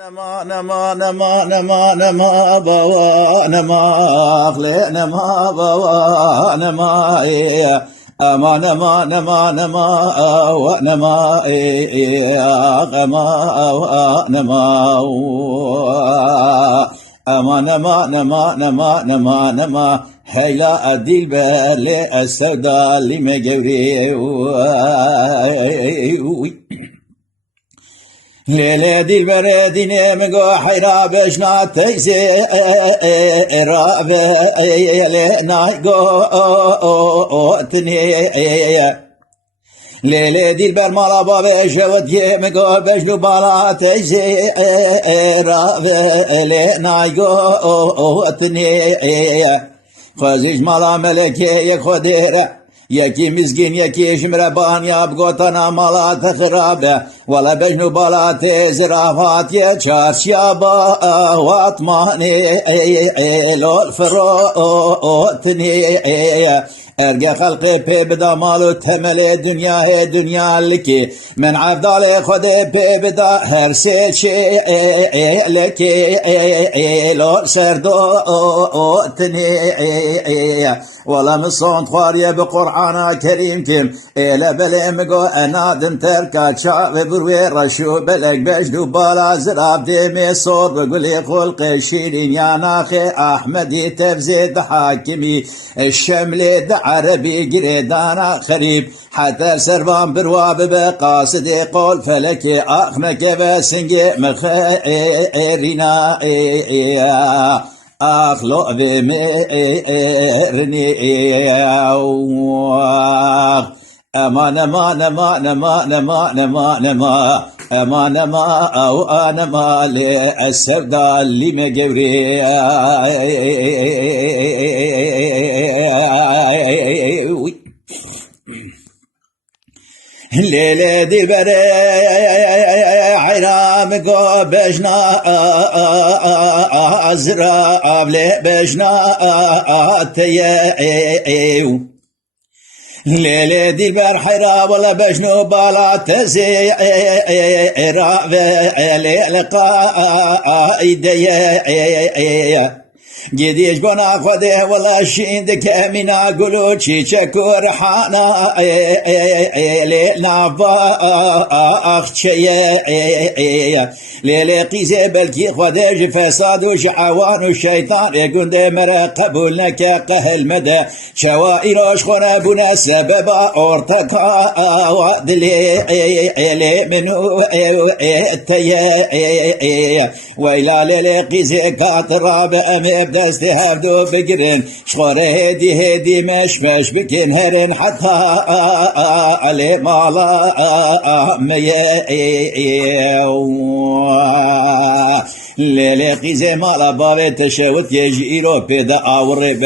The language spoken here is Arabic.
نما نما نما نما نما بوا نما أغلى نما بوا نما أما نما نما نما ونما أغما نما أما نما نما نما نما نما هيلا أديل بالي السوداء اللي مجوري ليلة دل بردين مقو حيرا بجنا تيسي راب لنا قو تني ليلة دل برمالا بابي شوت مقو بجنو بالا تيسي راب لنا قو تني خزيج مالا ملكي يخدير يكي مسكين يكي شمربان يابقوتنا مالا تخراب ولا بجنو بالات زرافات يتشارش يابا واتماني لول فروتني ارجع خلقي بدا مالو تمل دنيا دنيا لكي من عبدالي خدي بدا هرسي شي لكي لول سردوتني ولا مصون خواري بقرآن كريم كم إلا بلمقو أنادم تركات شعب بروي رشو بلك بجدو بالا زراف ديمي صور بقولي خلق شيرين يا ناخي أحمدي تفزيد حاكمي الشملي دا عربي قريدانا خريب حتى سربان برواب بقاصدي قول فلكي أخمك بسنجي مخيرنا أخلق بميرني أما نما نما نما نما نما نما أما نما أو أنا ما للسوداء اللي مجوري ليلة دي بري عرام قو بجنا زراv بجنا تيو ليلة دي برحرا ولا بجنو بالا تزي راv لقاء جديش بنا خده ولا شيندك امينا قلو چي چكور حانا ليلنا اخشي ليلة قيزي بلكي خده جفساد وشعوان وشيطان يقول ده مرا قبولنك قهل مدى شوائروش خنبونا سببا ارتقا ودلي منو ويلا ليلة قيزي كاتراب امي دستي هفدو بقرن شخوره هدي مش بكن هرن حتى علي مالا ليلي قيزي مالا بابي تشوت يجيرو بيدا آور بلك